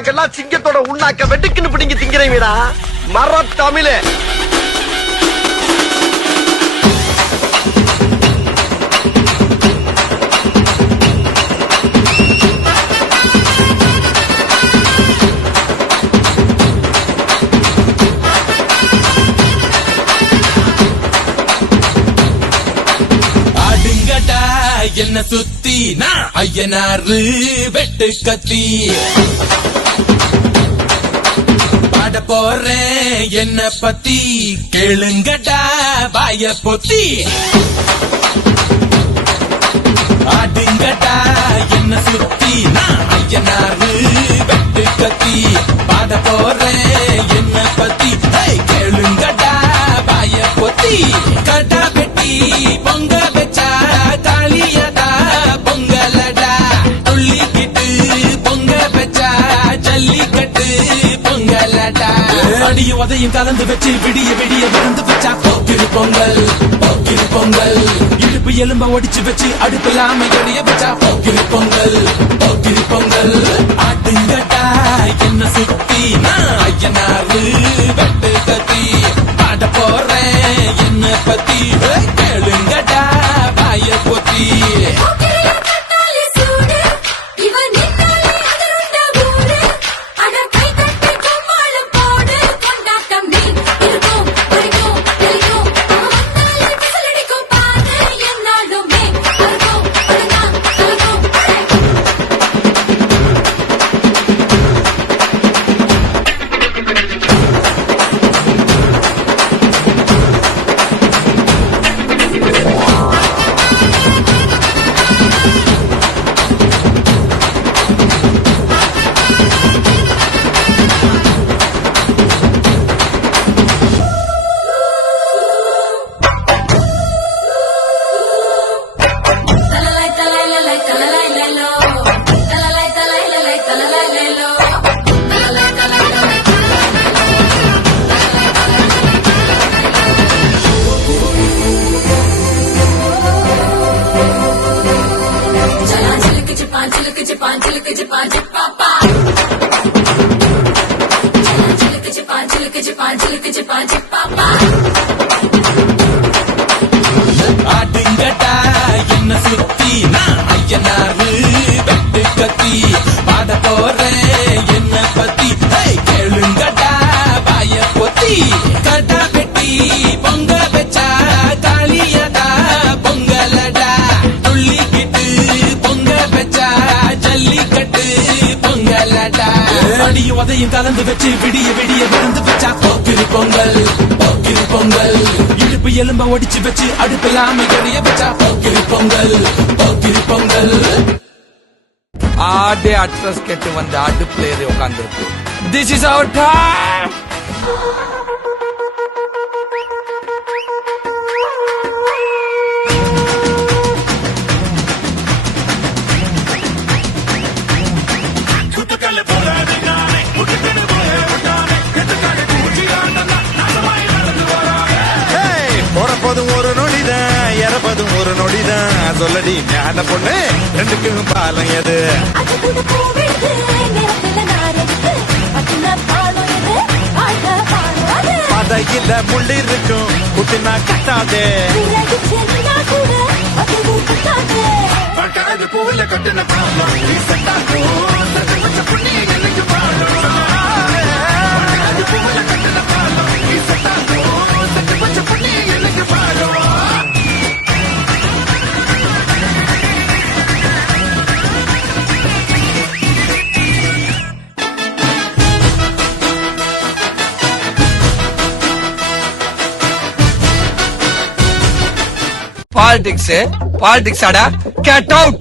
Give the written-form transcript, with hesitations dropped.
நாங்கெல்லாம் சிங்கத்தோட உண்ணாக்க வெட்டுக்குன்னு பிடிங்க திங்கிறீங்கடா மர தமிழே. என்ன சுத்தி நான் ஐயனாரு வெட்டு கத்தி பாட போறேன் என்ன பத்தி கேளுங்கடா வாய பொத்தி. ஆடுங்கடா என்ன சுத்தி நான் ஐயனாரு வெட்டு கத்தி பாட போறேன் என்ன பத்தி கேளுங்கடா வாய பொத்தி. கடா வெட்டி பொங்க வச்சா தாலியதா பொங்கலடா துள்ளிக்கிட்டு பொங்க வச்சா ஜல்லிக்கட்டு பொங்கலடா. அடிய உதையும் கலந்து வச்சு விடிய விடிய விழுந்து வச்சா போக்கிரு பொங்கல் போக்கிரு பொங்கல். இடுப்பு எலும்ப ஒடிச்சு வச்சு அடுப்பில்லாம எடைய வச்சா போக்கிரு பொங்கல் போக்கிரு பொங்கல். ஆட்டுங்கட்டா என்ன சுத்தி நான் ஐயனாரு வெட்டு கத்தி பாட போறேன் என்ன பத்தி கேளுங்கடா வாய பொத்தி. ஆடுங்கடா என்ன சுத்தி நான் ஐயனாரு வெட்டு கத்தி பாட போறேன் என்ன பத்தி கேளுங்கடா வாய பொத்தி. கடா வெட்டி பொங்க வச்சா தாலியதா பொங்கலடா துள்ளிக்கிட்டு பொங்க வச்சா ஜல்லிக்கட்டு பொங்கலடா. அடிய உதையும் கலந்து வச்சு விடிய விடிய விழுந்து வச்சா போக்கிரு பொங்கல் போக்கிரு பொங்கல். இடுப்பு எலும்ப ஒடிச்சு வச்சு அடுப்பில்லாம எடைய வச்சா போக்கிரு பொங்கல் போக்கிரு பொங்கல். ஆடே அட்ரஸ் கேட்டு வந்து அடுப்புல ஏறி உட்கார்ந்துருக்கு. This is our time. பிறப்பதும் ஒரு நொடிதான் இறப்பதும் ஒரு நொடிதான் சொல்லடி ஞான பொண்ணு ரெண்டுக்கும் பாலம் எது. பதையில முள்ளி இருக்கும் குட்டினா கட்டாதே பூவில கட்டின பாலிடிக்ஸ் ஆடா கேட் அவுட்.